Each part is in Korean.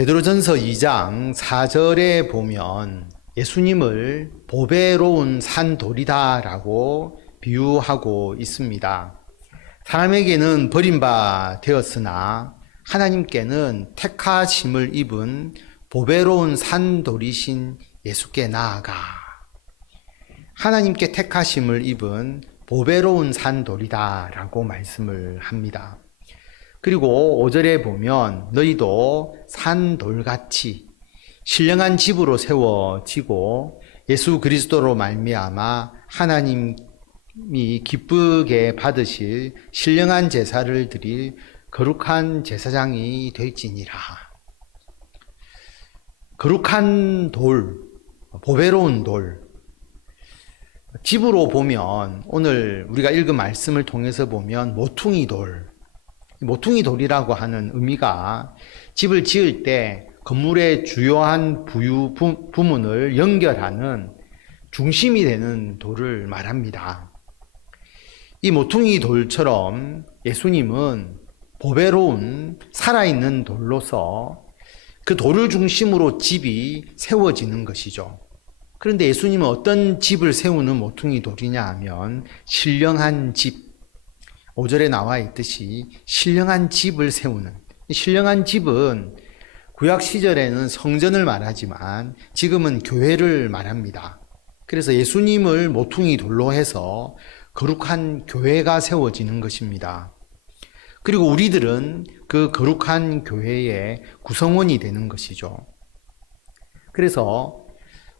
베드로전서 2장 4절에 보면 예수님을 보배로운 산돌이다라고 비유하고 있습니다. 사람에게는 버림바 되었으나 하나님께는 택하심을 입은 보배로운 산돌이신 예수께 나아가. 하나님께 택하심을 입은 보배로운 산돌이다라고 말씀을 합니다. 그리고 5절에 보면 너희도 산돌같이 신령한 집으로 세워지고 예수 그리스도로 말미암아 하나님이 기쁘게 받으실 신령한 제사를 드릴 거룩한 제사장이 될지니라. 거룩한 돌, 보배로운 돌. 집으로 보면 오늘 우리가 읽은 말씀을 통해서 보면 모퉁이 돌. 모퉁이 돌이라고 하는 의미가 집을 지을 때 건물의 주요한 부문을 연결하는 중심이 되는 돌을 말합니다. 이 모퉁이 돌처럼 예수님은 보배로운 살아있는 돌로서 그 돌을 중심으로 집이 세워지는 것이죠. 그런데 예수님은 어떤 집을 세우는 모퉁이 돌이냐 하면 신령한 집, 5절에 나와 있듯이 신령한 집을 세우는, 신령한 집은 구약 시절에는 성전을 말하지만 지금은 교회를 말합니다. 그래서 예수님을 모퉁이 돌로 해서 거룩한 교회가 세워지는 것입니다. 그리고 우리들은 그 거룩한 교회의 구성원이 되는 것이죠. 그래서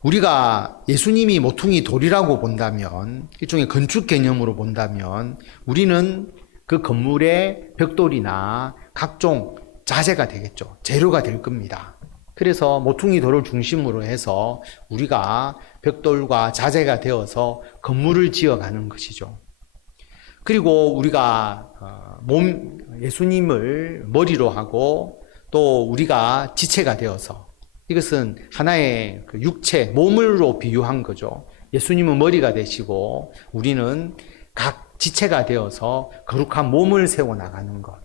우리가 예수님이 모퉁이 돌이라고 본다면, 일종의 건축 개념으로 본다면 우리는 그 건물의 벽돌이나 각종 자재가 되겠죠. 재료가 될 겁니다. 그래서 모퉁이 돌을 중심으로 해서 우리가 벽돌과 자재가 되어서 건물을 지어가는 것이죠. 그리고 우리가 예수님을 머리로 하고 또 우리가 지체가 되어서, 이것은 하나의 육체, 몸으로 비유한 거죠. 예수님은 머리가 되시고 우리는 각 지체가 되어서 거룩한 몸을 세워나가는 것.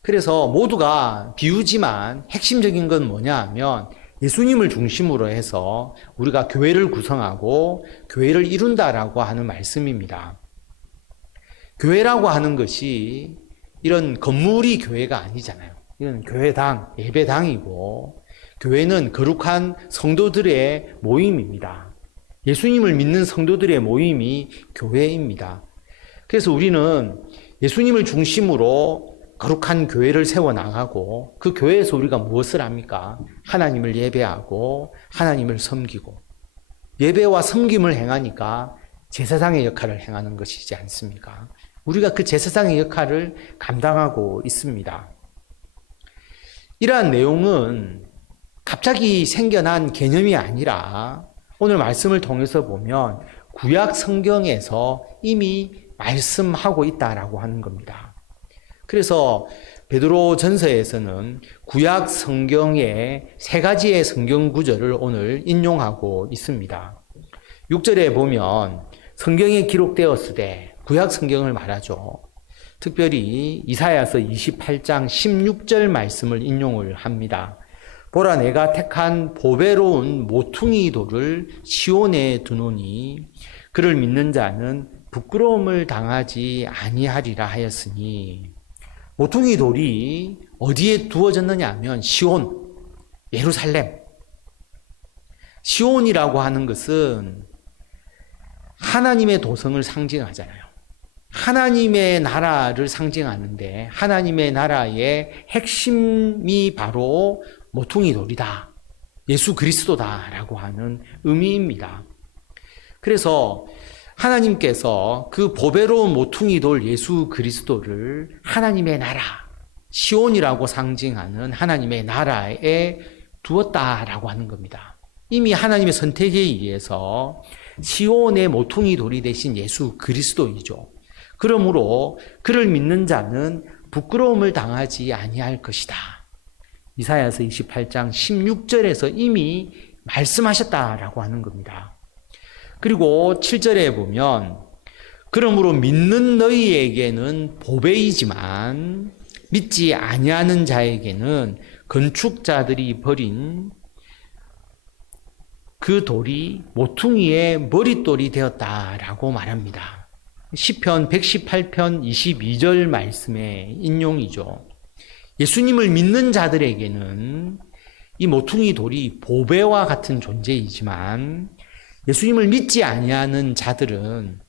그래서 모두가 비유지만 핵심적인 건 뭐냐 하면 예수님을 중심으로 해서 우리가 교회를 구성하고 교회를 이룬다라고 하는 말씀입니다. 교회라고 하는 것이 이런 건물이 교회가 아니잖아요. 이건 교회당, 예배당이고, 교회는 거룩한 성도들의 모임입니다. 예수님을 믿는 성도들의 모임이 교회입니다. 그래서 우리는 예수님을 중심으로 거룩한 교회를 세워나가고 그 교회에서 우리가 무엇을 합니까? 하나님을 예배하고 하나님을 섬기고, 예배와 섬김을 행하니까 제사장의 역할을 행하는 것이지 않습니까? 우리가 그 제사장의 역할을 감당하고 있습니다. 이러한 내용은 갑자기 생겨난 개념이 아니라 오늘 말씀을 통해서 보면 구약 성경에서 이미 말씀하고 있다라고 하는 겁니다. 그래서 베드로 전서에서는 구약 성경의 3가지의 성경 구절을 오늘 인용하고 있습니다. 6절에 보면 성경에 기록되었으되, 구약 성경을 말하죠. 특별히 이사야서 28장 16절 말씀을 인용을 합니다. 보라, 내가 택한 보배로운 모퉁이 돌을 시온에 두노니 그를 믿는 자는 부끄러움을 당하지 아니하리라 하였으니, 모퉁이 돌이 어디에 두어졌느냐 하면 시온, 예루살렘. 시온이라고 하는 것은 하나님의 도성을 상징하잖아요. 하나님의 나라를 상징하는데 하나님의 나라의 핵심이 바로 모퉁이 돌이다, 예수 그리스도다라고 하는 의미입니다. 그래서 하나님께서 그 보배로운 모퉁이 돌 예수 그리스도를 하나님의 나라, 시온이라고 상징하는 하나님의 나라에 두었다라고 하는 겁니다. 이미 하나님의 선택에 의해서 시온의 모퉁이 돌이 되신 예수 그리스도이죠. 그러므로 그를 믿는 자는 부끄러움을 당하지 아니할 것이다. 이사야서 28장 16절에서 이미 말씀하셨다라고 하는 겁니다. 그리고 7절에 보면 그러므로 믿는 너희에게는 보배이지만 믿지 아니하는 자에게는 건축자들이 버린 그 돌이 모퉁이의 머릿돌이 되었다라고 말합니다. 시편 118편 22절 말씀의 인용이죠. 예수님을 믿는 자들에게는 이 모퉁이 돌이 보배와 같은 존재이지만 예수님을 믿지 아니하는 자들은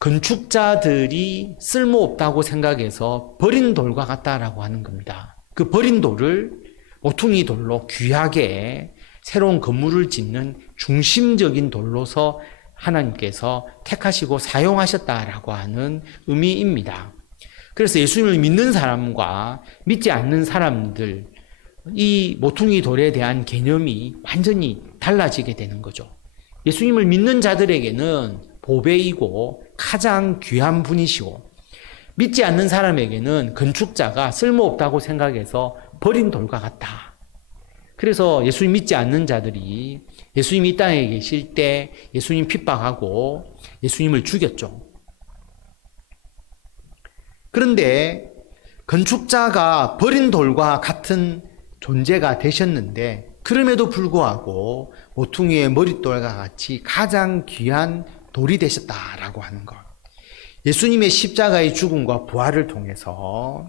건축자들이 쓸모없다고 생각해서 버린 돌과 같다라고 하는 겁니다. 그 버린 돌을 모퉁이 돌로 귀하게 새로운 건물을 짓는 중심적인 돌로서 하나님께서 택하시고 사용하셨다라고 하는 의미입니다. 그래서 예수님을 믿는 사람과 믿지 않는 사람들, 이 모퉁이 돌에 대한 개념이 완전히 달라지게 되는 거죠. 예수님을 믿는 자들에게는 보배이고 가장 귀한 분이시고, 믿지 않는 사람에게는 건축자가 쓸모없다고 생각해서 버린 돌과 같다. 그래서 예수님 믿지 않는 자들이 예수님이 이 땅에 계실 때 예수님 핍박하고 예수님을 죽였죠. 그런데 건축자가 버린 돌과 같은 존재가 되셨는데 그럼에도 불구하고 모퉁이의 머릿돌과 같이 가장 귀한 돌이 되셨다라고 하는 것. 예수님의 십자가의 죽음과 부활을 통해서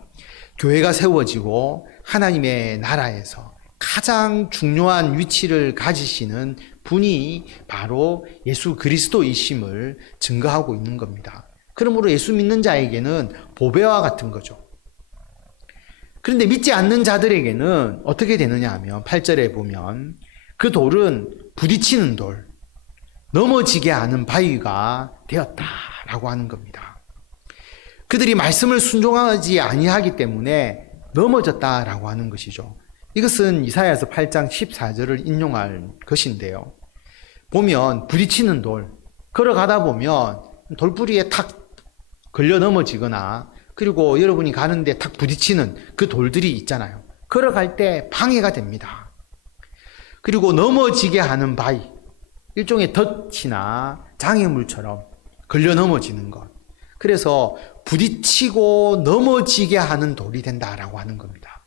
교회가 세워지고 하나님의 나라에서 가장 중요한 위치를 가지시는 분이 바로 예수 그리스도이심을 증거하고 있는 겁니다. 그러므로 예수 믿는 자에게는 보배와 같은 거죠. 그런데 믿지 않는 자들에게는 어떻게 되느냐 하면 8절에 보면 그 돌은 부딪히는 돌, 넘어지게 하는 바위가 되었다라고 하는 겁니다. 그들이 말씀을 순종하지 아니하기 때문에 넘어졌다라고 하는 것이죠. 이것은 이사야서 8장 14절을 인용할 것인데요. 보면 부딪히는 돌, 걸어가다 보면 돌부리에 탁 걸려 넘어지거나 그리고 여러분이 가는데 탁 부딪히는 그 돌들이 있잖아요. 걸어갈 때 방해가 됩니다. 그리고 넘어지게 하는 바위, 일종의 덫이나 장애물처럼 걸려 넘어지는 것. 그래서 부딪히고 넘어지게 하는 돌이 된다라고 하는 겁니다.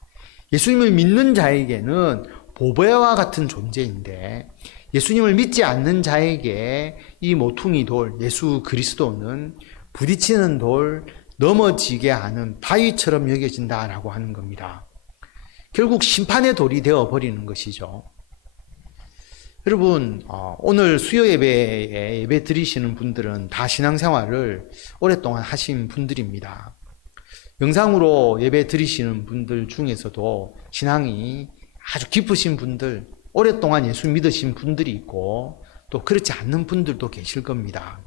예수님을 믿는 자에게는 보배와 같은 존재인데 예수님을 믿지 않는 자에게 이 모퉁이 돌, 예수 그리스도는 부딪히는 돌, 넘어지게 하는 바위처럼 여겨진다라고 하는 겁니다. 결국 심판의 돌이 되어버리는 것이죠. 여러분, 오늘 수요 예배에 예배 드리시는 분들은 다 신앙생활을 오랫동안 하신 분들입니다. 영상으로 예배 드리시는 분들 중에서도 신앙이 아주 깊으신 분들, 오랫동안 예수 믿으신 분들이 있고 또 그렇지 않는 분들도 계실 겁니다.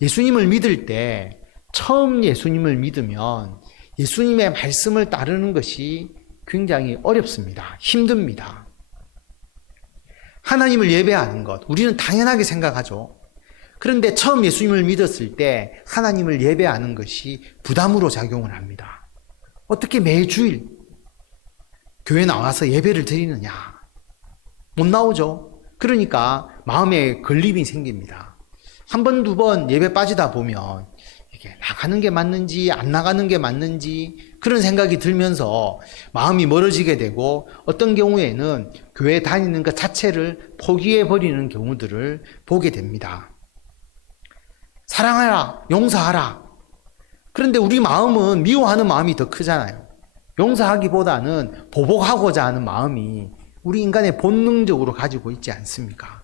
예수님을 믿을 때 처음 예수님을 믿으면 예수님의 말씀을 따르는 것이 굉장히 어렵습니다. 힘듭니다. 하나님을 예배하는 것, 우리는 당연하게 생각하죠. 그런데 처음 예수님을 믿었을 때 하나님을 예배하는 것이 부담으로 작용을 합니다. 어떻게 매주일 교회 나와서 예배를 드리느냐? 못 나오죠. 그러니까 마음에 걸림이 생깁니다. 한 번, 두 번 예배 빠지다 보면 이게 나가는 게 맞는지 안 나가는 게 맞는지 그런 생각이 들면서 마음이 멀어지게 되고 어떤 경우에는 교회 다니는 것 자체를 포기해버리는 경우들을 보게 됩니다. 사랑하라, 용서하라. 그런데 우리 마음은 미워하는 마음이 더 크잖아요. 용서하기보다는 보복하고자 하는 마음이 우리 인간의 본능적으로 가지고 있지 않습니까?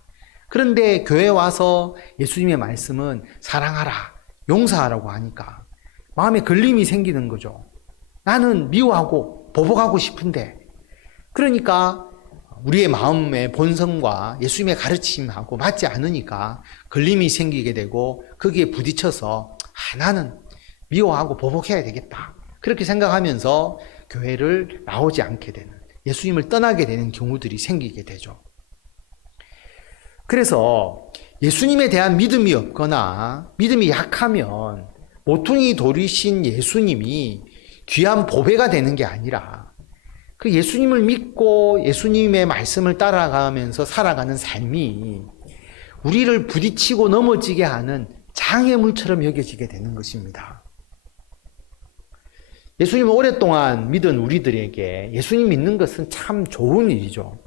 그런데 교회에 와서 예수님의 말씀은 사랑하라, 용서하라고 하니까 마음에 걸림이 생기는 거죠. 나는 미워하고 보복하고 싶은데, 그러니까 우리의 마음의 본성과 예수님의 가르침하고 맞지 않으니까 걸림이 생기게 되고 거기에 부딪혀서 나는 미워하고 보복해야 되겠다. 그렇게 생각하면서 교회를 나오지 않게 되는, 예수님을 떠나게 되는 경우들이 생기게 되죠. 그래서 예수님에 대한 믿음이 없거나 믿음이 약하면 모퉁이 돌이신 예수님이 귀한 보배가 되는 게 아니라 그 예수님을 믿고 예수님의 말씀을 따라가면서 살아가는 삶이 우리를 부딪히고 넘어지게 하는 장애물처럼 여겨지게 되는 것입니다. 예수님을 오랫동안 믿은 우리들에게 예수님 믿는 것은 참 좋은 일이죠.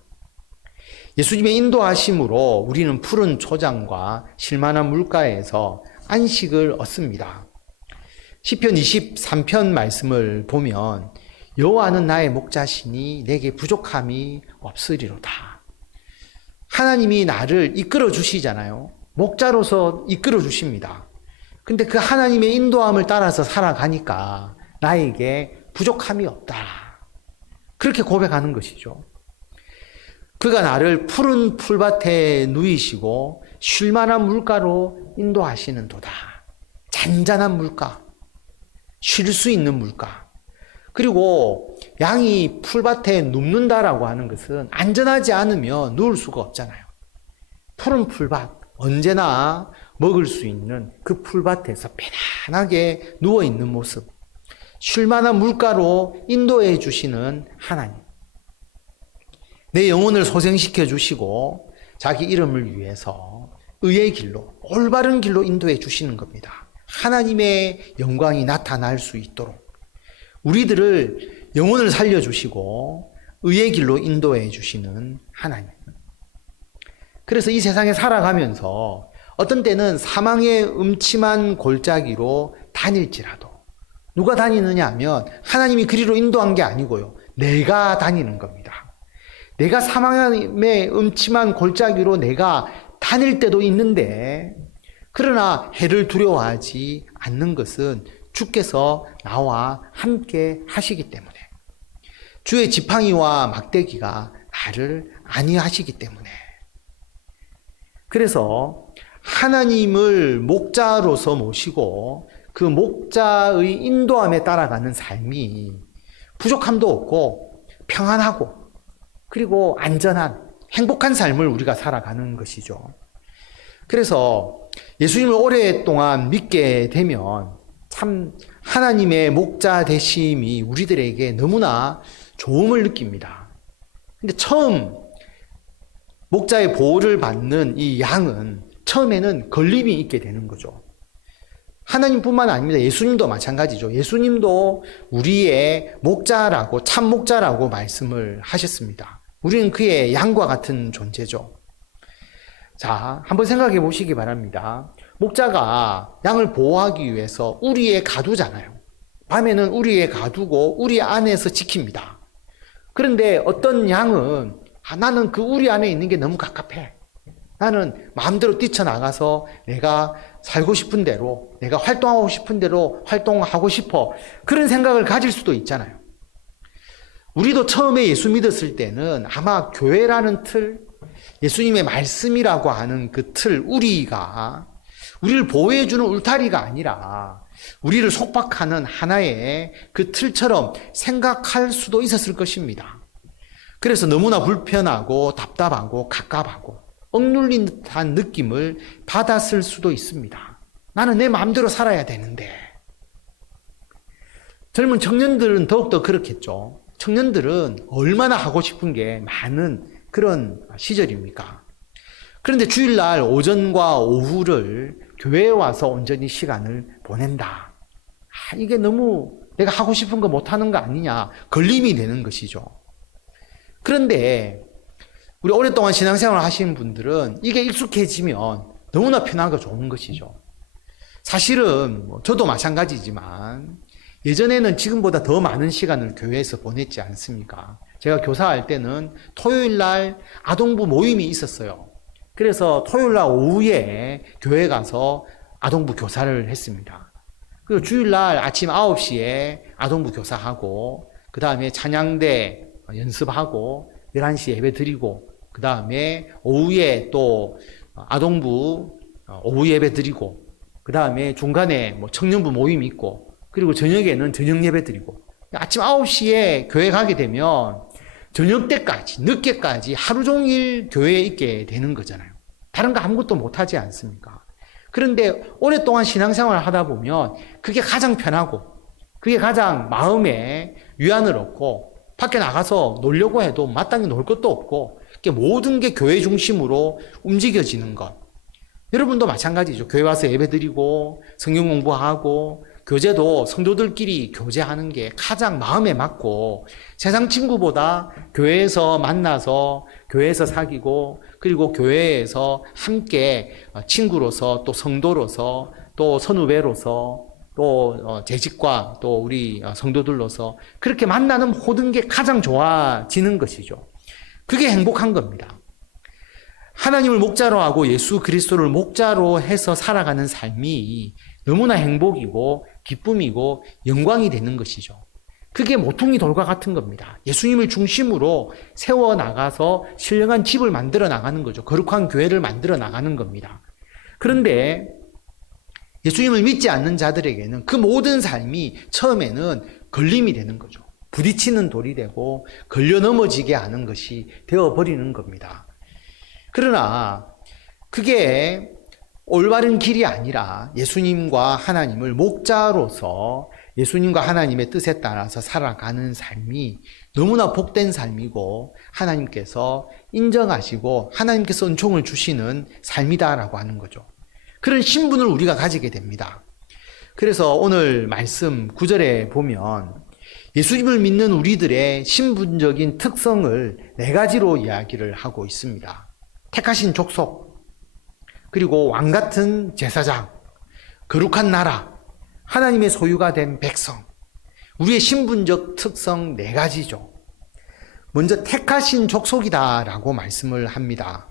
예수님의 인도하심으로 우리는 푸른 초장과 쉴만한 물가에서 안식을 얻습니다. 시편 23편 말씀을 보면 여호와는 나의 목자시니 내게 부족함이 없으리로다. 하나님이 나를 이끌어 주시잖아요. 목자로서 이끌어 주십니다. 근데 그 하나님의 인도함을 따라서 살아가니까 나에게 부족함이 없다. 그렇게 고백하는 것이죠. 그가 나를 푸른 풀밭에 누이시고 쉴만한 물가로 인도하시는 도다. 잔잔한 물가, 쉴 수 있는 물가. 그리고 양이 풀밭에 눕는다라고 하는 것은 안전하지 않으면 누울 수가 없잖아요. 푸른 풀밭, 언제나 먹을 수 있는 그 풀밭에서 편안하게 누워있는 모습. 쉴만한 물가로 인도해 주시는 하나님. 내 영혼을 소생시켜 주시고 자기 이름을 위해서 의의 길로, 올바른 길로 인도해 주시는 겁니다. 하나님의 영광이 나타날 수 있도록 우리들을 영혼을 살려주시고 의의 길로 인도해 주시는 하나님. 그래서 이 세상에 살아가면서 어떤 때는 사망의 음침한 골짜기로 다닐지라도 누가 다니느냐 하면 하나님이 그리로 인도한 게 아니고요. 내가 다니는 겁니다. 내가 사망의 음침한 골짜기로 내가 다닐 때도 있는데 그러나 해를 두려워하지 않는 것은 주께서 나와 함께 하시기 때문에 주의 지팡이와 막대기가 나를 안위하시기 때문에 그래서 하나님을 목자로서 모시고 그 목자의 인도함에 따라가는 삶이 부족함도 없고 평안하고 그리고 안전한 행복한 삶을 우리가 살아가는 것이죠. 그래서 예수님을 오랫동안 믿게 되면 참 하나님의 목자 되심이 우리들에게 너무나 좋음을 느낍니다. 근데 처음 목자의 보호를 받는 이 양은 처음에는 걸림이 있게 되는 거죠. 하나님뿐만 아닙니다. 예수님도 마찬가지죠. 예수님도 우리의 목자라고 참 목자라고 말씀을 하셨습니다. 우리는 그의 양과 같은 존재죠. 자, 한번 생각해 보시기 바랍니다. 목자가 양을 보호하기 위해서 우리에 가두잖아요. 밤에는 우리에 가두고 우리 안에서 지킵니다. 그런데 어떤 양은 나는 그 우리 안에 있는 게 너무 갑갑해. 나는 마음대로 뛰쳐나가서 내가 살고 싶은 대로, 내가 활동하고 싶은 대로 활동하고 싶어. 그런 생각을 가질 수도 있잖아요. 우리도 처음에 예수 믿었을 때는 아마 교회라는 틀, 예수님의 말씀이라고 하는 그 틀, 우리가 우리를 보호해주는 울타리가 아니라 우리를 속박하는 하나의 그 틀처럼 생각할 수도 있었을 것입니다. 그래서 너무나 불편하고 답답하고 갑갑하고 억눌린 듯한 느낌을 받았을 수도 있습니다. 나는 내 마음대로 살아야 되는데. 젊은 청년들은 더욱더 그렇겠죠. 청년들은 얼마나 하고 싶은 게 많은 그런 시절입니까? 그런데 주일날 오전과 오후를 교회에 와서 온전히 시간을 보낸다. 이게 너무 내가 하고 싶은 거 못하는 거 아니냐. 걸림이 되는 것이죠. 그런데 우리 오랫동안 신앙생활을 하시는 분들은 이게 익숙해지면 너무나 편하고 좋은 것이죠. 사실은 저도 마찬가지지만 예전에는 지금보다 더 많은 시간을 교회에서 보냈지 않습니까? 제가 교사할 때는 토요일날 아동부 모임이 있었어요. 그래서 토요일날 오후에 교회 가서 아동부 교사를 했습니다. 그리고 주일날 아침 9시에 아동부 교사하고 그 다음에 찬양대 연습하고 11시에 예배 드리고 그 다음에 오후에 또 아동부 오후 예배 드리고 그 다음에 중간에 뭐 청년부 모임이 있고 그리고 저녁에는 저녁 예배 드리고 아침 9시에 교회 가게 되면 저녁 때까지 늦게까지 하루 종일 교회에 있게 되는 거잖아요. 다른 거 아무것도 못하지 않습니까? 그런데 오랫동안 신앙생활을 하다 보면 그게 가장 편하고 그게 가장 마음에 위안을 얻고 밖에 나가서 놀려고 해도 마땅히 놀 것도 없고 모든 게 교회 중심으로 움직여지는 것. 여러분도 마찬가지죠. 교회 와서 예배 드리고 성경 공부하고 교제도 성도들끼리 교제하는 게 가장 마음에 맞고 세상 친구보다 교회에서 만나서 교회에서 사귀고 그리고 교회에서 함께 친구로서 또 성도로서 또 선후배로서 또 재직과 또 우리 성도들로서 그렇게 만나는 모든 게 가장 좋아지는 것이죠. 그게 행복한 겁니다. 하나님을 목자로 하고 예수 그리스도를 목자로 해서 살아가는 삶이 너무나 행복이고 기쁨이고 영광이 되는 것이죠. 그게 모퉁이 돌과 같은 겁니다. 예수님을 중심으로 세워나가서 신령한 집을 만들어 나가는 거죠. 거룩한 교회를 만들어 나가는 겁니다. 그런데 예수님을 믿지 않는 자들에게는 그 모든 삶이 처음에는 걸림이 되는 거죠. 부딪히는 돌이 되고 걸려 넘어지게 하는 것이 되어버리는 겁니다. 그러나 그게 올바른 길이 아니라 예수님과 하나님을 목자로서 예수님과 하나님의 뜻에 따라서 살아가는 삶이 너무나 복된 삶이고 하나님께서 인정하시고 하나님께서 은총을 주시는 삶이다라고 하는 거죠. 그런 신분을 우리가 가지게 됩니다. 그래서 오늘 말씀 9절에 보면 예수님을 믿는 우리들의 신분적인 특성을 4가지로 이야기를 하고 있습니다. 택하신 족속, 그리고 왕같은 제사장, 거룩한 나라, 하나님의 소유가 된 백성. 우리의 신분적 특성 4가지죠. 먼저 택하신 족속이다라고 말씀을 합니다.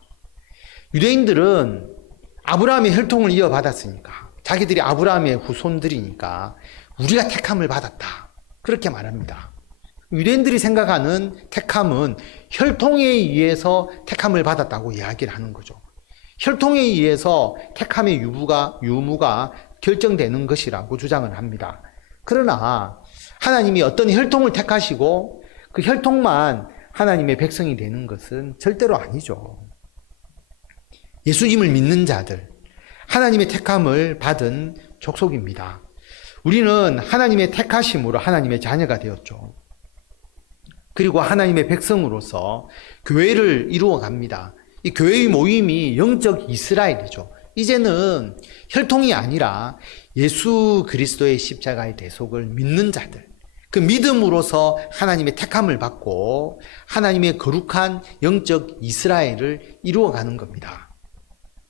유대인들은 아브라함의 혈통을 이어받았으니까, 자기들이 아브라함의 후손들이니까 우리가 택함을 받았다, 그렇게 말합니다. 유대인들이 생각하는 택함은 혈통에 의해서 택함을 받았다고 이야기를 하는 거죠. 혈통에 의해서 택함의 유무가 결정되는 것이라고 주장을 합니다. 그러나 하나님이 어떤 혈통을 택하시고 그 혈통만 하나님의 백성이 되는 것은 절대로 아니죠. 예수님을 믿는 자들, 하나님의 택함을 받은 족속입니다. 우리는 하나님의 택하심으로 하나님의 자녀가 되었죠. 그리고 하나님의 백성으로서 교회를 이루어 갑니다. 이 교회의 모임이 영적 이스라엘이죠. 이제는 혈통이 아니라 예수 그리스도의 십자가의 대속을 믿는 자들, 그 믿음으로서 하나님의 택함을 받고 하나님의 거룩한 영적 이스라엘을 이루어가는 겁니다.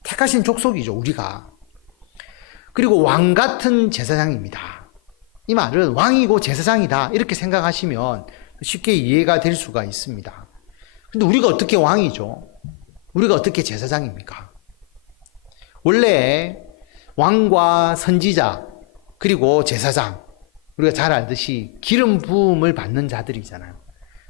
택하신 족속이죠, 우리가. 그리고 왕같은 제사장입니다. 이 말은 왕이고 제사장이다 이렇게 생각하시면 쉽게 이해가 될 수가 있습니다. 근데 우리가 어떻게 왕이죠? 우리가 어떻게 제사장입니까? 원래 왕과 선지자 그리고 제사장, 우리가 잘 알듯이 기름 부음을 받는 자들이잖아요.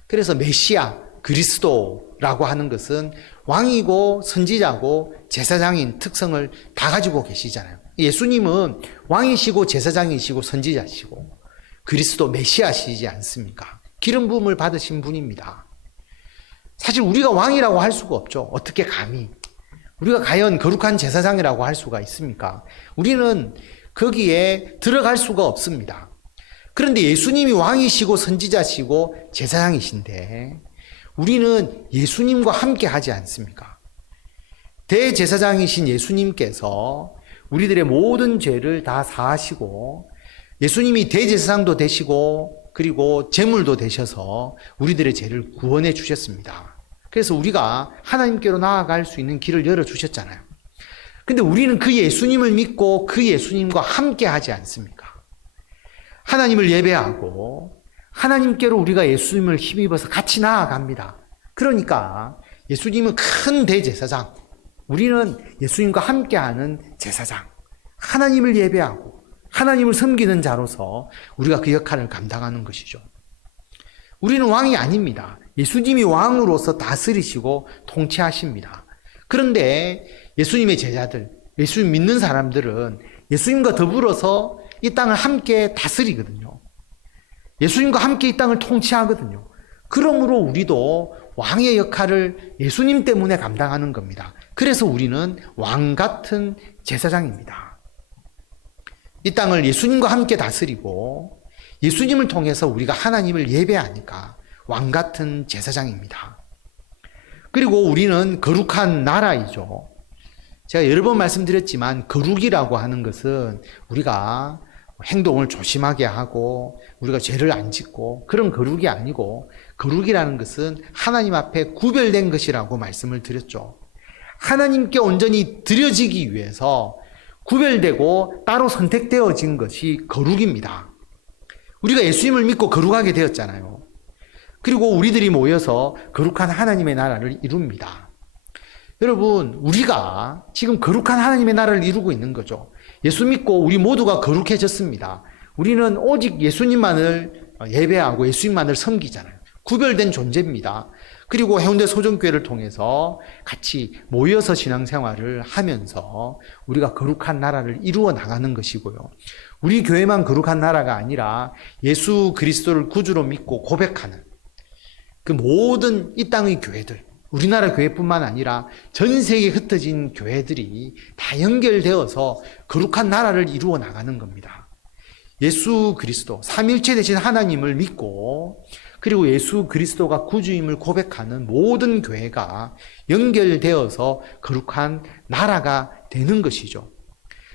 그래서 메시아, 그리스도라고 하는 것은 왕이고 선지자고 제사장인 특성을 다 가지고 계시잖아요. 예수님은 왕이시고 제사장이시고 선지자시고 그리스도 메시아시지 않습니까? 기름 부음을 받으신 분입니다. 사실 우리가 왕이라고 할 수가 없죠. 어떻게 감히. 우리가 과연 거룩한 제사장이라고 할 수가 있습니까? 우리는 거기에 들어갈 수가 없습니다. 그런데 예수님이 왕이시고 선지자시고 제사장이신데 우리는 예수님과 함께 하지 않습니까? 대제사장이신 예수님께서 우리들의 모든 죄를 다 사하시고 예수님이 대제사장도 되시고 그리고 제물도 되셔서 우리들의 죄를 구원해 주셨습니다. 그래서 우리가 하나님께로 나아갈 수 있는 길을 열어주셨잖아요. 근데 우리는 그 예수님을 믿고 그 예수님과 함께 하지 않습니까? 하나님을 예배하고 하나님께로 우리가 예수님을 힘입어서 같이 나아갑니다. 그러니까 예수님은 큰 대제사장, 우리는 예수님과 함께하는 제사장, 하나님을 예배하고 하나님을 섬기는 자로서 우리가 그 역할을 감당하는 것이죠. 우리는 왕이 아닙니다. 예수님이 왕으로서 다스리시고 통치하십니다. 그런데 예수님의 제자들, 예수님 믿는 사람들은 예수님과 더불어서 이 땅을 함께 다스리거든요. 예수님과 함께 이 땅을 통치하거든요. 그러므로 우리도 왕의 역할을 예수님 때문에 감당하는 겁니다. 그래서 우리는 왕 같은 제사장입니다. 이 땅을 예수님과 함께 다스리고 예수님을 통해서 우리가 하나님을 예배하니까 왕 같은 제사장입니다. 그리고 우리는 거룩한 나라이죠. 제가 여러 번 말씀드렸지만 거룩이라고 하는 것은 우리가 행동을 조심하게 하고 우리가 죄를 안 짓고 그런 거룩이 아니고, 거룩이라는 것은 하나님 앞에 구별된 것이라고 말씀을 드렸죠. 하나님께 온전히 드려지기 위해서 구별되고 따로 선택되어진 것이 거룩입니다. 우리가 예수님을 믿고 거룩하게 되었잖아요. 그리고 우리들이 모여서 거룩한 하나님의 나라를 이룹니다. 여러분, 우리가 지금 거룩한 하나님의 나라를 이루고 있는 거죠. 예수 믿고 우리 모두가 거룩해졌습니다. 우리는 오직 예수님만을 예배하고 예수님만을 섬기잖아요. 구별된 존재입니다. 그리고 해운대 소정교회를 통해서 같이 모여서 신앙생활을 하면서 우리가 거룩한 나라를 이루어 나가는 것이고요. 우리 교회만 거룩한 나라가 아니라 예수 그리스도를 구주로 믿고 고백하는 그 모든 이 땅의 교회들, 우리나라 교회뿐만 아니라 전 세계에 흩어진 교회들이 다 연결되어서 거룩한 나라를 이루어 나가는 겁니다. 예수 그리스도, 삼위일체 되신 하나님을 믿고 그리고 예수 그리스도가 구주임을 고백하는 모든 교회가 연결되어서 거룩한 나라가 되는 것이죠.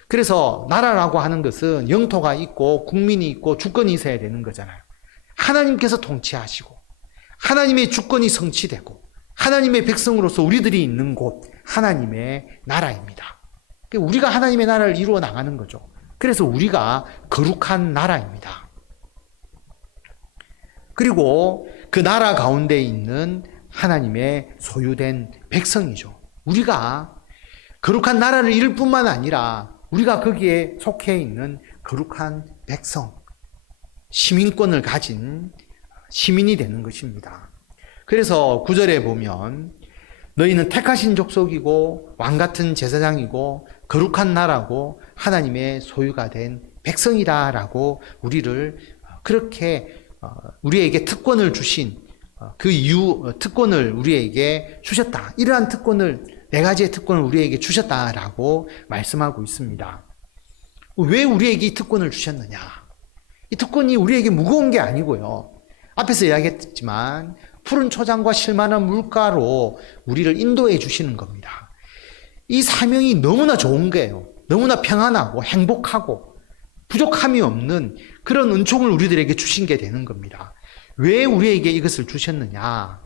그래서 나라라고 하는 것은 영토가 있고 국민이 있고 주권이 있어야 되는 거잖아요. 하나님께서 통치하시고 하나님의 주권이 성취되고 하나님의 백성으로서 우리들이 있는 곳, 하나님의 나라입니다. 우리가 하나님의 나라를 이루어 나가는 거죠. 그래서 우리가 거룩한 나라입니다. 그리고 그 나라 가운데 있는 하나님의 소유된 백성이죠. 우리가 거룩한 나라를 이룰 뿐만 아니라 우리가 거기에 속해 있는 거룩한 백성, 시민권을 가진 시민이 되는 것입니다. 그래서 9절에 보면 너희는 택하신 족속이고 왕같은 제사장이고 거룩한 나라고 하나님의 소유가 된 백성이다라고 우리를 그렇게 우리에게 특권을 주신 그 이유, 특권을 우리에게 주셨다. 이러한 특권을, 4가지의 특권을 우리에게 주셨다라고 말씀하고 있습니다. 왜 우리에게 이 특권을 주셨느냐? 이 특권이 우리에게 무거운 게 아니고요. 앞에서 이야기했지만 푸른 초장과 실만한 물가로 우리를 인도해 주시는 겁니다. 이 사명이 너무나 좋은 거예요. 너무나 평안하고 행복하고 부족함이 없는 그런 은총을 우리들에게 주신 게 되는 겁니다. 왜 우리에게 이것을 주셨느냐?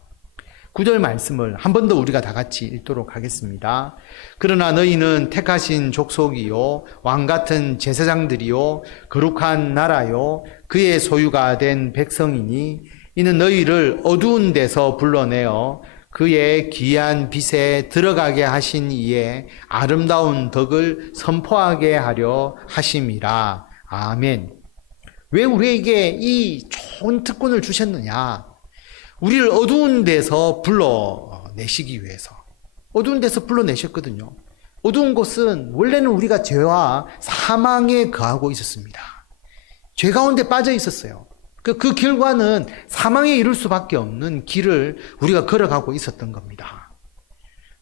9절 말씀을 한 번 더 우리가 다 같이 읽도록 하겠습니다. 그러나 너희는 택하신 족속이요 왕같은 제사장들이요 거룩한 나라요 그의 소유가 된 백성이니 이는 너희를 어두운 데서 불러내어 그의 귀한 빛에 들어가게 하신 이의 아름다운 덕을 선포하게 하려 하심이라. 아멘. 왜 우리에게 이 좋은 특권을 주셨느냐? 우리를 어두운 데서 불러내시기 위해서. 어두운 데서 불러내셨거든요. 어두운 곳은 원래는 우리가 죄와 사망에 거하고 있었습니다. 죄 가운데 빠져 있었어요. 그 결과는 사망에 이를 수밖에 없는 길을 우리가 걸어가고 있었던 겁니다.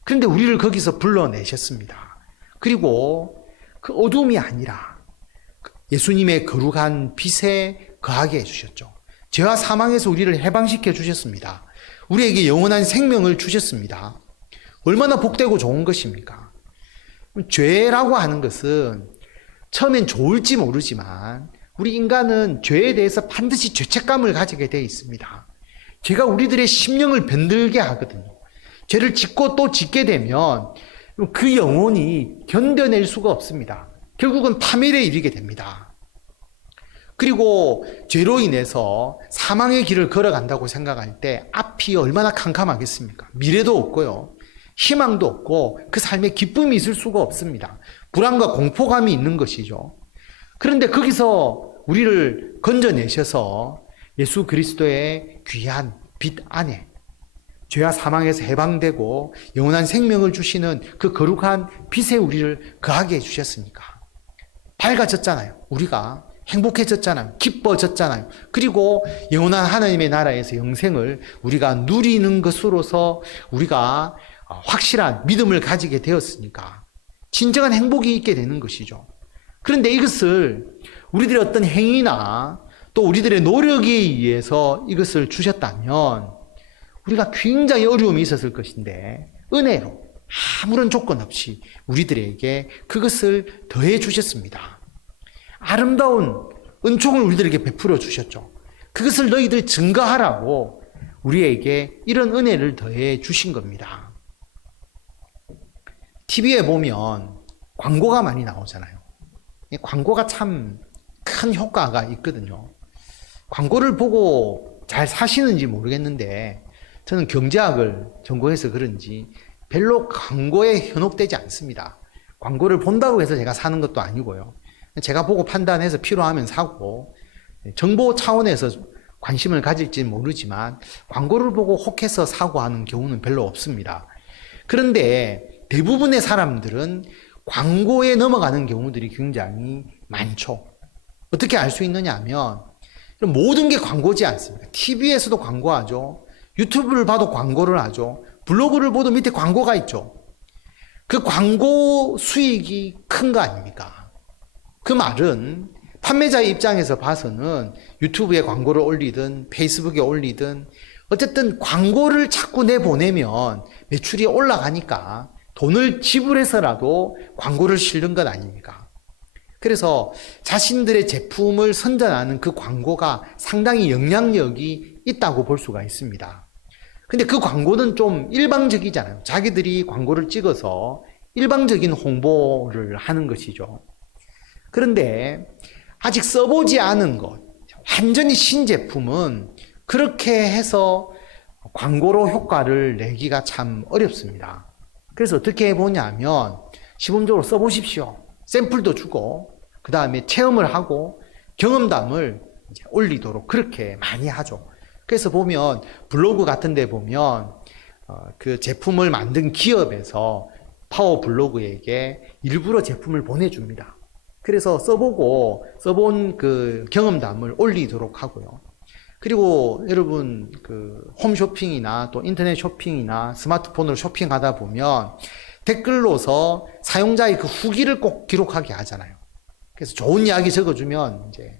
그런데 우리를 거기서 불러내셨습니다. 그리고 그 어둠이 아니라 예수님의 거룩한 빛에 거하게 해주셨죠. 죄와 사망에서 우리를 해방시켜 주셨습니다. 우리에게 영원한 생명을 주셨습니다. 얼마나 복되고 좋은 것입니까? 죄라고 하는 것은 처음엔 좋을지 모르지만 우리 인간은 죄에 대해서 반드시 죄책감을 가지게 되어 있습니다. 죄가 우리들의 심령을 변들게 하거든요. 죄를 짓고 또 짓게 되면 그 영혼이 견뎌낼 수가 없습니다. 결국은 파멸에 이르게 됩니다. 그리고 죄로 인해서 사망의 길을 걸어간다고 생각할 때 앞이 얼마나 캄캄하겠습니까? 미래도 없고요. 희망도 없고 그 삶에 기쁨이 있을 수가 없습니다. 불안과 공포감이 있는 것이죠. 그런데 거기서 우리를 건져내셔서 예수 그리스도의 귀한 빛 안에 죄와 사망에서 해방되고 영원한 생명을 주시는 그 거룩한 빛에 우리를 거하게 해주셨으니까 밝아졌잖아요. 우리가 행복해졌잖아요. 기뻐졌잖아요. 그리고 영원한 하나님의 나라에서 영생을 우리가 누리는 것으로서 우리가 확실한 믿음을 가지게 되었으니까 진정한 행복이 있게 되는 것이죠. 그런데 이것을 우리들의 어떤 행위나 또 우리들의 노력에 의해서 이것을 주셨다면 우리가 굉장히 어려움이 있었을 것인데 은혜로 아무런 조건 없이 우리들에게 그것을 더해 주셨습니다. 아름다운 은총을 우리들에게 베풀어 주셨죠. 그것을 너희들 증거하라고 우리에게 이런 은혜를 더해 주신 겁니다. TV에 보면 광고가 많이 나오잖아요. 광고가 참 큰 효과가 있거든요. 광고를 보고 잘 사시는지 모르겠는데 저는 경제학을 전공해서 그런지 별로 광고에 현혹되지 않습니다. 광고를 본다고 해서 제가 사는 것도 아니고요. 제가 보고 판단해서 필요하면 사고, 정보 차원에서 관심을 가질지 모르지만 광고를 보고 혹해서 사고 하는 경우는 별로 없습니다. 그런데 대부분의 사람들은 광고에 넘어가는 경우들이 굉장히 많죠. 어떻게 알 수 있느냐 하면 모든 게 광고지 않습니까? TV에서도 광고하죠. 유튜브를 봐도 광고를 하죠. 블로그를 보도 밑에 광고가 있죠. 그 광고 수익이 큰 거 아닙니까? 그 말은 판매자의 입장에서 봐서는 유튜브에 광고를 올리든 페이스북에 올리든 어쨌든 광고를 자꾸 내보내면 매출이 올라가니까 돈을 지불해서라도 광고를 실는 것 아닙니까? 그래서 자신들의 제품을 선전하는 그 광고가 상당히 영향력이 있다고 볼 수가 있습니다. 근데 그 광고는 좀 일방적이잖아요. 자기들이 광고를 찍어서 일방적인 홍보를 하는 것이죠. 그런데 아직 써보지 않은 것, 완전히 신제품은 그렇게 해서 광고로 효과를 내기가 참 어렵습니다. 그래서 어떻게 해보냐 하면 시범적으로 써보십시오. 샘플도 주고 그 다음에 체험을 하고 경험담을 이제 올리도록 그렇게 많이 하죠. 그래서 보면 블로그 같은 데 보면 그 제품을 만든 기업에서 파워 블로그에게 일부러 제품을 보내줍니다. 그래서 써본 그 경험담을 올리도록 하고요. 그리고 여러분 그 홈쇼핑이나 또 인터넷 쇼핑이나 스마트폰으로 쇼핑하다 보면 댓글로서 사용자의 그 후기를 꼭 기록하게 하잖아요. 그래서 좋은 이야기 적어주면 이제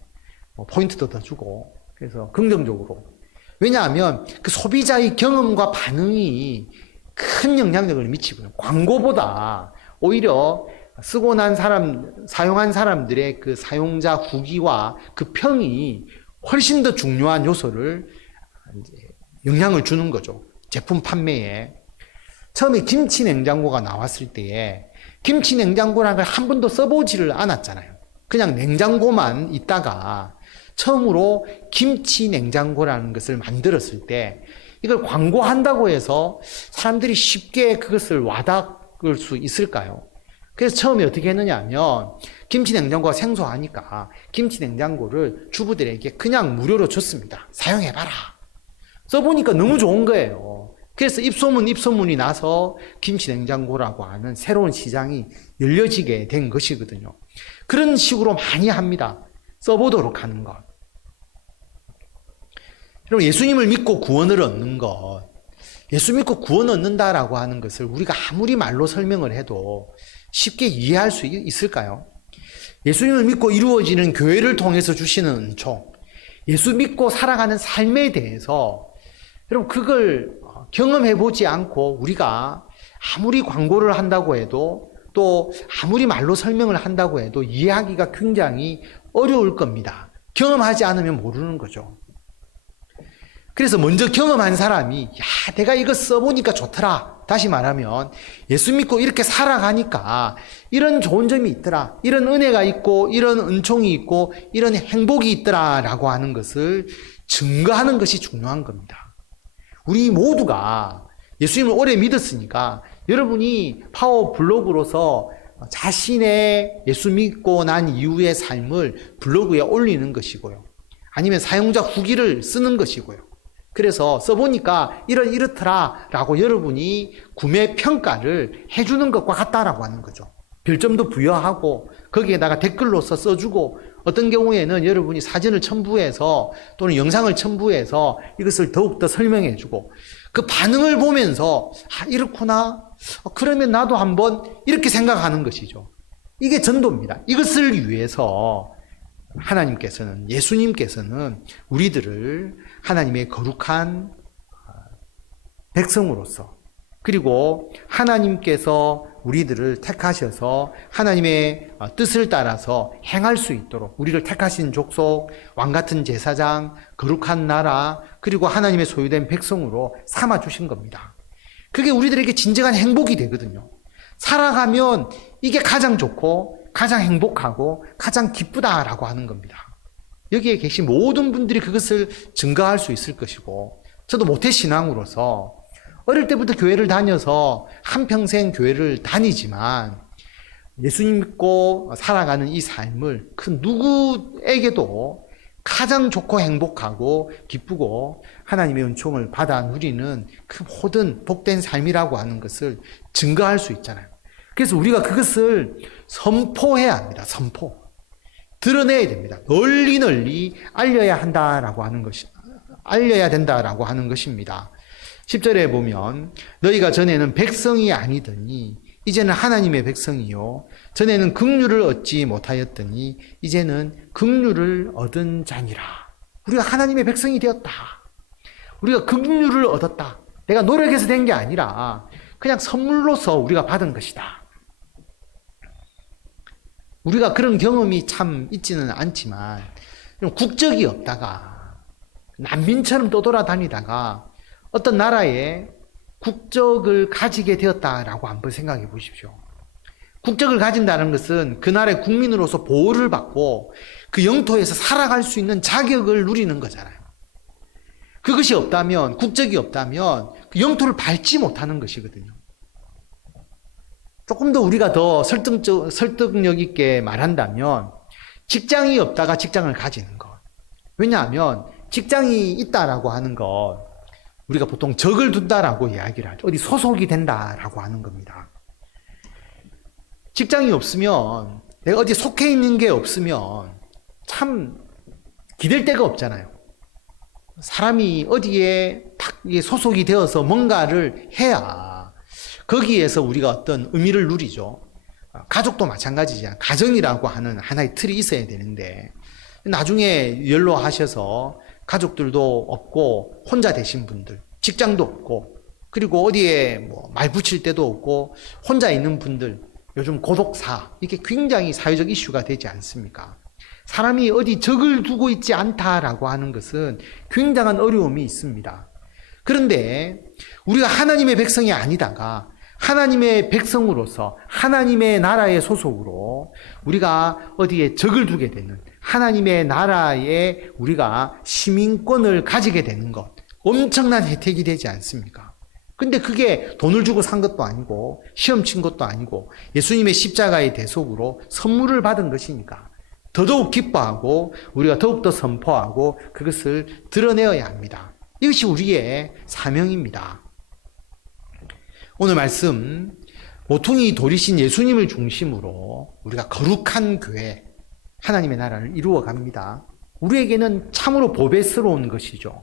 뭐 포인트도 더 주고 그래서 긍정적으로. 왜냐하면 그 소비자의 경험과 반응이 큰 영향력을 미치고요. 광고보다 오히려 쓰고 난 사용한 사람들의 그 사용자 후기와 그 평이 훨씬 더 중요한 요소를 이제 영향을 주는 거죠. 제품 판매에. 처음에 김치 냉장고가 나왔을 때에 김치 냉장고라는 걸 한 번도 써보지를 않았잖아요. 그냥 냉장고만 있다가 처음으로 김치 냉장고라는 것을 만들었을 때 이걸 광고한다고 해서 사람들이 쉽게 그것을 와닿을 수 있을까요? 그래서 처음에 어떻게 했느냐 하면 김치 냉장고가 생소하니까 김치 냉장고를 주부들에게 그냥 무료로 줬습니다. 사용해봐라. 써보니까 너무 좋은 거예요. 그래서 입소문이 나서 김치 냉장고라고 하는 새로운 시장이 열려지게 된 것이거든요. 그런 식으로 많이 합니다. 써보도록 하는 것. 여러분, 예수님을 믿고 구원을 얻는 것, 예수 믿고 구원 얻는다라고 하는 것을 우리가 아무리 말로 설명을 해도 쉽게 이해할 수 있을까요? 예수님을 믿고 이루어지는 교회를 통해서 주시는 은총, 예수 믿고 살아가는 삶에 대해서 여러분 그걸 경험해보지 않고 우리가 아무리 광고를 한다고 해도 또 아무리 말로 설명을 한다고 해도 이해하기가 굉장히 어려울 겁니다. 경험하지 않으면 모르는 거죠. 그래서 먼저 경험한 사람이 야, 내가 이거 써보니까 좋더라. 다시 말하면 예수 믿고 이렇게 살아가니까 이런 좋은 점이 있더라. 이런 은혜가 있고 이런 은총이 있고 이런 행복이 있더라 라고 하는 것을 증거하는 것이 중요한 겁니다. 우리 모두가 예수님을 오래 믿었으니까 여러분이 파워 블로그로서 자신의 예수 믿고 난 이후의 삶을 블로그에 올리는 것이고요. 아니면 사용자 후기를 쓰는 것이고요. 그래서 써보니까 이렇더라 라고 여러분이 구매 평가를 해주는 것과 같다라고 하는 거죠. 별점도 부여하고 거기에다가 댓글로서 써주고 어떤 경우에는 여러분이 사진을 첨부해서 또는 영상을 첨부해서 이것을 더욱더 설명해주고 그 반응을 보면서 아 이렇구나 그러면 나도 한번 이렇게 생각하는 것이죠. 이게 전도입니다. 이것을 위해서 하나님께서는 예수님께서는 우리들을 하나님의 거룩한 백성으로서 그리고 하나님께서 우리들을 택하셔서 하나님의 뜻을 따라서 행할 수 있도록 우리를 택하신 족속, 왕같은 제사장, 거룩한 나라, 그리고 하나님의 소유된 백성으로 삼아주신 겁니다. 그게 우리들에게 진정한 행복이 되거든요. 살아가면 이게 가장 좋고 가장 행복하고 가장 기쁘다라고 하는 겁니다. 여기에 계신 모든 분들이 그것을 증거할 수 있을 것이고, 저도 모태신앙으로서 어릴 때부터 교회를 다녀서 한평생 교회를 다니지만 예수님 믿고 살아가는 이 삶을 그 누구에게도 가장 좋고 행복하고 기쁘고 하나님의 은총을 받아 누리는 그 모든 복된 삶이라고 하는 것을 증거할 수 있잖아요. 그래서 우리가 그것을 선포해야 합니다. 선포. 드러내야 됩니다. 널리 널리 알려야 한다라고 하는 것이, 알려야 된다라고 하는 것입니다. 10절에 보면 너희가 전에는 백성이 아니더니 이제는 하나님의 백성이요 전에는 긍휼을 얻지 못하였더니 이제는 긍휼을 얻은 자니라. 우리가 하나님의 백성이 되었다. 우리가 긍휼을 얻었다. 내가 노력해서 된 게 아니라 그냥 선물로서 우리가 받은 것이다. 우리가 그런 경험이 참 있지는 않지만 국적이 없다가 난민처럼 떠돌아다니다가 어떤 나라에 국적을 가지게 되었다라고 한번 생각해 보십시오. 국적을 가진다는 것은 그 나라의 국민으로서 보호를 받고 그 영토에서 살아갈 수 있는 자격을 누리는 거잖아요. 그것이 없다면, 국적이 없다면 그 영토를 밟지 못하는 것이거든요. 조금 더 우리가 더 설득력 있게 말한다면 직장이 없다가 직장을 가지는 것. 왜냐하면 직장이 있다라고 하는 것, 우리가 보통 적을 둔다라고 이야기를 하죠. 어디 소속이 된다라고 하는 겁니다. 직장이 없으면, 내가 어디 속해 있는 게 없으면 참 기댈 데가 없잖아요. 사람이 어디에 딱 소속이 되어서 뭔가를 해야 거기에서 우리가 어떤 의미를 누리죠. 가족도 마찬가지잖아요. 가정이라고 하는 하나의 틀이 있어야 되는데 나중에 연로하셔서 가족들도 없고 혼자 되신 분들, 직장도 없고, 그리고 어디에 말 붙일 데도 없고 혼자 있는 분들, 요즘 고독사, 이게 굉장히 사회적 이슈가 되지 않습니까? 사람이 어디 적을 두고 있지 않다라고 하는 것은 굉장한 어려움이 있습니다. 그런데 우리가 하나님의 백성이 아니다가 하나님의 백성으로서 하나님의 나라의 소속으로 우리가 어디에 적을 두게 되는, 하나님의 나라에 우리가 시민권을 가지게 되는 것, 엄청난 혜택이 되지 않습니까? 근데 그게 돈을 주고 산 것도 아니고 시험 친 것도 아니고 예수님의 십자가의 대속으로 선물을 받은 것이니까 더더욱 기뻐하고 우리가 더욱더 선포하고 그것을 드러내어야 합니다. 이것이 우리의 사명입니다. 오늘 말씀, 모퉁이 돌이신 예수님을 중심으로 우리가 거룩한 교회, 하나님의 나라를 이루어 갑니다. 우리에게는 참으로 보배스러운 것이죠.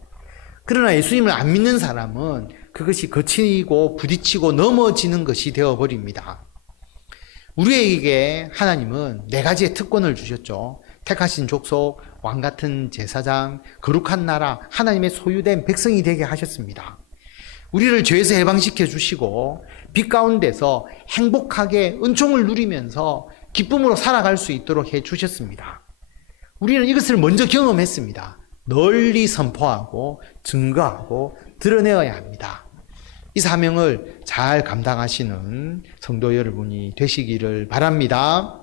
그러나 예수님을 안 믿는 사람은 그것이 거치고 부딪히고 넘어지는 것이 되어버립니다. 우리에게 하나님은 4가지의 특권을 주셨죠. 택하신 족속, 왕같은 제사장, 거룩한 나라, 하나님의 소유된 백성이 되게 하셨습니다. 우리를 죄에서 해방시켜 주시고 빛 가운데서 행복하게 은총을 누리면서 기쁨으로 살아갈 수 있도록 해 주셨습니다. 우리는 이것을 먼저 경험했습니다. 널리 선포하고 증거하고 드러내어야 합니다. 이 사명을 잘 감당하시는 성도 여러분이 되시기를 바랍니다.